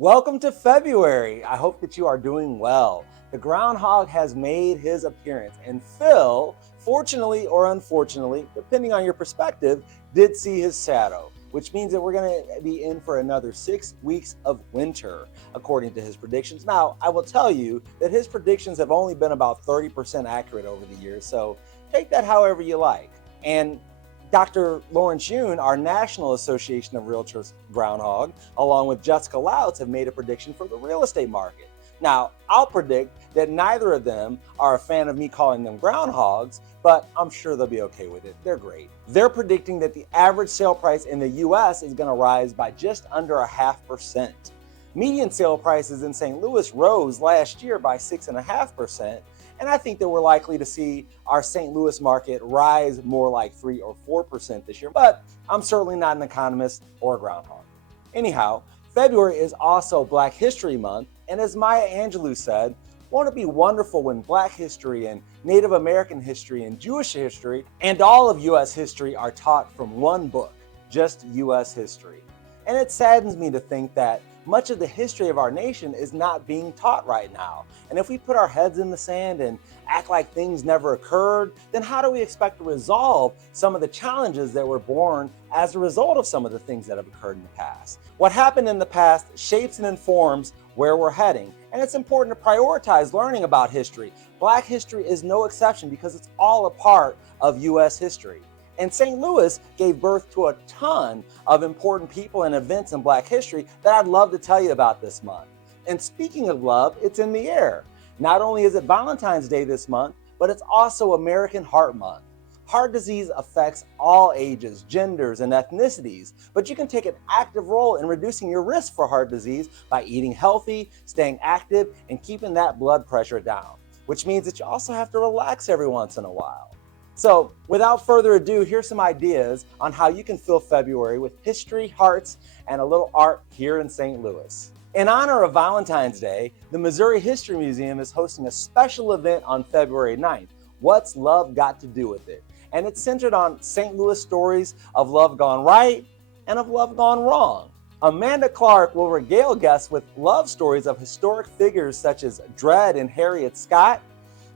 Welcome to February. I hope that you are doing well. The groundhog has made his appearance, and Phil, fortunately or unfortunately, depending on your perspective, did see his shadow, which means that we're going to be in for another 6 weeks of winter, according to his predictions. Now, I will tell you that his predictions have only been about 30% accurate over the years, so take that however you like. And Dr. Lawrence Yun, our National Association of Realtors groundhog, along with Jessica Louts, have made a prediction for the real estate market. Now, I'll predict that neither of them are a fan of me calling them groundhogs, but I'm sure they'll be okay with it. They're great. They're predicting that the average sale price in the US is going to rise by just under 0.5%. Median sale prices in St. Louis rose last year by 6.5%. And I think that we're likely to see our St. Louis market rise more like 3 or 4% this year. But I'm certainly not an economist or a groundhog. Anyhow, February is also Black History Month. And as Maya Angelou said, won't it be wonderful when Black history and Native American history and Jewish history and all of U.S. history are taught from one book, just U.S. history? And it saddens me to think that much of the history of our nation is not being taught right now. And if we put our heads in the sand and act like things never occurred, then how do we expect to resolve some of the challenges that were born as a result of some of the things that have occurred in the past? What happened in the past shapes and informs where we're heading. And it's important to prioritize learning about history. Black history is no exception because it's all a part of U.S. history. And St. Louis gave birth to a ton of important people and events in Black history that I'd love to tell you about this month. And speaking of love, it's in the air. Not only is it Valentine's Day this month, but it's also American Heart Month. Heart disease affects all ages, genders, and ethnicities, but you can take an active role in reducing your risk for heart disease by eating healthy, staying active, and keeping that blood pressure down, which means that you also have to relax every once in a while. So, without further ado, here's some ideas on how you can fill February with history, hearts, and a little art here in St. Louis. In honor of Valentine's Day, the Missouri History Museum is hosting a special event on February 9th. What's Love Got to Do with It? And it's centered on St. Louis stories of love gone right and of love gone wrong. Amanda Clark will regale guests with love stories of historic figures such as Dred and Harriet Scott,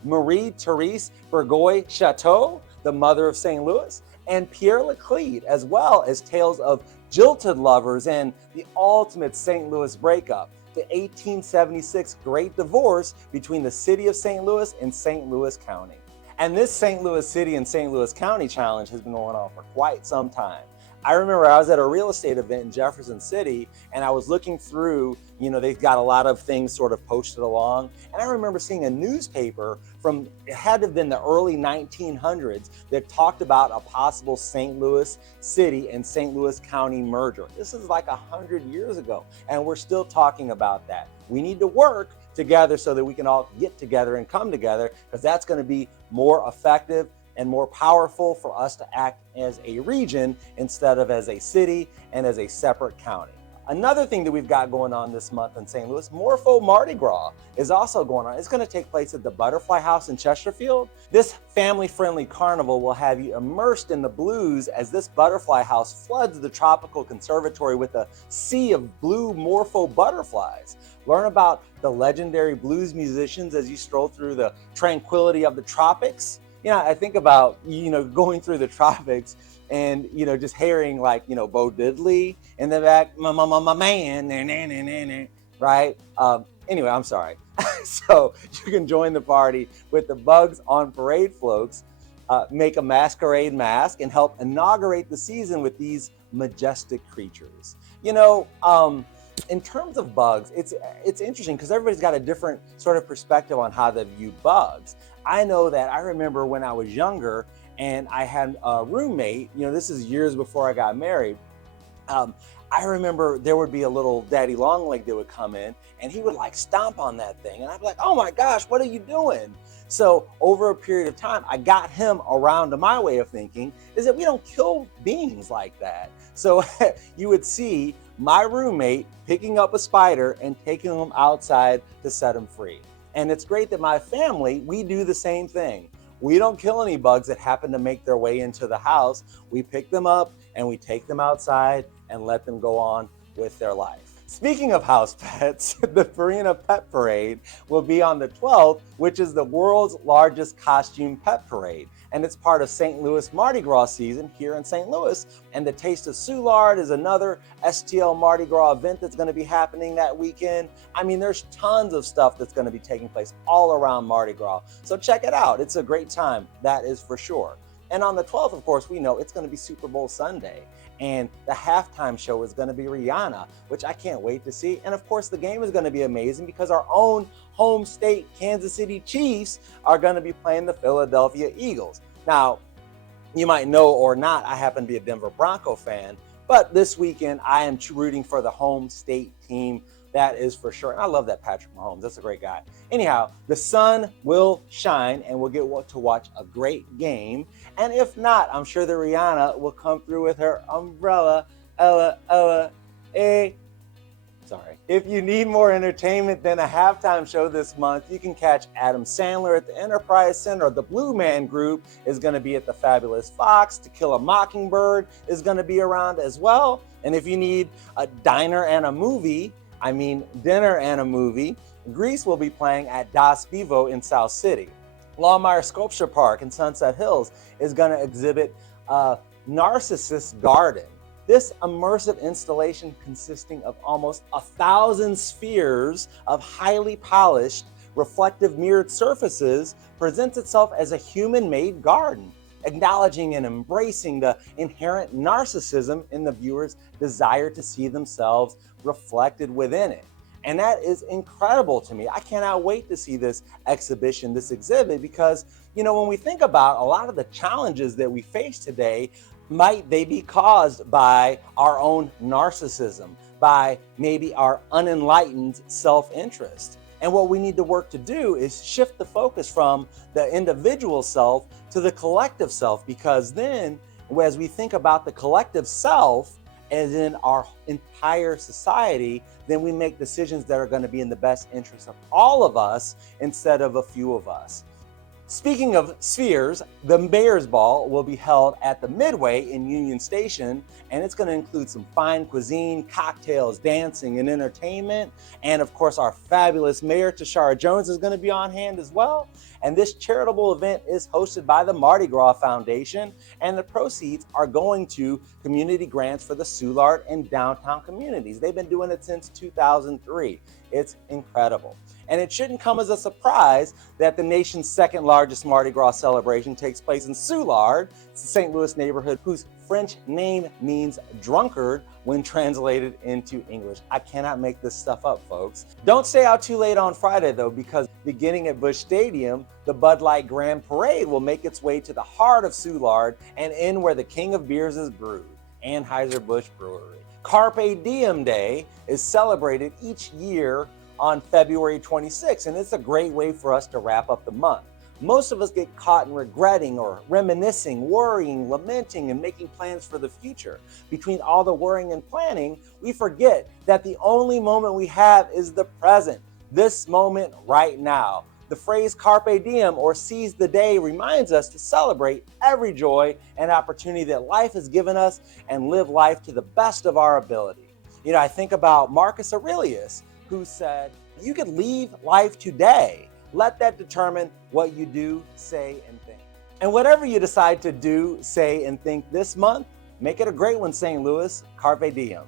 Marie Therese Burgoyne Chateau, the mother of St. Louis, and Pierre Laclede, as well as tales of jilted lovers and the ultimate St. Louis breakup, the 1876 Great Divorce between the city of St. Louis and St. Louis County. And this St. Louis City and St. Louis County challenge has been going on for quite some time. I remember I was at a real estate event in Jefferson City and I was looking through, they've got a lot of things sort of posted along. And I remember seeing a newspaper from, it had to have been the early 1900s that talked about a possible St. Louis City and St. Louis County merger. This is like 100 years ago and we're still talking about that. We need to work together so that we can all get together and come together because that's going to be more effective and more powerful for us to act as a region instead of as a city and as a separate county. Another thing that we've got going on this month in St. Louis, Morpho Mardi Gras is also going on. It's going to take place at the Butterfly House in Chesterfield. This family-friendly carnival will have you immersed in the blues as this Butterfly House floods the tropical conservatory with a sea of blue Morpho butterflies. Learn about the legendary blues musicians as you stroll through the tranquility of the tropics. I think about, going through the tropics and, just hearing like, Bo Diddley in the back, my man, right? Anyway, I'm sorry. So you can join the party with the Bugs on Parade floats, make a masquerade mask and help inaugurate the season with these majestic creatures. In terms of bugs, it's interesting because everybody's got a different sort of perspective on how they view bugs. I know that I remember when I was younger and I had a roommate, this is years before I got married. I remember there would be a little daddy long leg that would come in and he would like stomp on that thing. And I'd be like, oh my gosh, what are you doing? So over a period of time, I got him around to my way of thinking is that we don't kill beings like that. So you would see my roommate picking up a spider and taking him outside to set him free. And it's great that my family, we do the same thing. We don't kill any bugs that happen to make their way into the house. We pick them up and we take them outside and let them go on with their life. Speaking of house pets, the Purina Pet Parade will be on the 12th, which is the world's largest costume pet parade. And it's part of St. Louis Mardi Gras season here in St. Louis. And the Taste of Soulard is another STL Mardi Gras event that's going to be happening that weekend. I mean, there's tons of stuff that's going to be taking place all around Mardi Gras. So check it out. It's a great time, that is for sure. And on the 12th, of course, we know it's going to be Super Bowl Sunday. And the halftime show is going to be Rihanna, which I can't wait to see. And of course, the game is going to be amazing because our own home state Kansas City Chiefs are going to be playing the Philadelphia Eagles. Now, you might know or not, I happen to be a Denver Bronco fan, but this weekend I am rooting for the home state team. That is for sure. And I love that Patrick Mahomes. That's a great guy. Anyhow, the sun will shine and we'll get to watch a great game. And if not, I'm sure that Rihanna will come through with her umbrella. Sorry. If you need more entertainment than a halftime show this month, you can catch Adam Sandler at the Enterprise Center. The Blue Man Group is going to be at the Fabulous Fox. To Kill a Mockingbird is going to be around as well. And if you need a dinner and a movie, Grease will be playing at Das Vivo in South City. Lawmire Sculpture Park in Sunset Hills is going to exhibit a Narcissus Garden. This immersive installation consisting of almost 1,000 spheres of highly polished, reflective mirrored surfaces presents itself as a human-made garden, acknowledging and embracing the inherent narcissism in the viewer's desire to see themselves reflected within it. And that is incredible to me. I cannot wait to see this exhibition, this exhibit, because, when we think about a lot of the challenges that we face today, might they be caused by our own narcissism, by maybe our unenlightened self-interest? And what we need to work to do is shift the focus from the individual self to the collective self, because then as we think about the collective self as in our entire society, then we make decisions that are going to be in the best interest of all of us instead of a few of us. Speaking of spheres, the Mayor's Ball will be held at the Midway in Union Station, and it's going to include some fine cuisine, cocktails, dancing, and entertainment. And of course, our fabulous Mayor, Tashara Jones, is going to be on hand as well. And this charitable event is hosted by the Mardi Gras Foundation, and the proceeds are going to community grants for the Soulard and downtown communities. They've been doing it since 2003. It's incredible. And it shouldn't come as a surprise that the nation's second largest Mardi Gras celebration takes place in Soulard, the St. Louis neighborhood whose French name means drunkard when translated into English. I cannot make this stuff up, folks. Don't stay out too late on Friday, though, because beginning at Busch Stadium, the Bud Light Grand Parade will make its way to the heart of Soulard and end where the king of beers is brewed, Anheuser-Busch Brewery. Carpe Diem Day is celebrated each year on February 26th, and it's a great way for us to wrap up the month. Most of us get caught in regretting or reminiscing, worrying, lamenting, and making plans for the future. Between all the worrying and planning, we forget that the only moment we have is the present, this moment right now. The phrase carpe diem, or seize the day, reminds us to celebrate every joy and opportunity that life has given us and live life to the best of our ability. I think about Marcus Aurelius, who said, you could leave life today. Let that determine what you do, say, and think. And whatever you decide to do, say, and think this month, make it a great one, St. Louis. Carpe diem.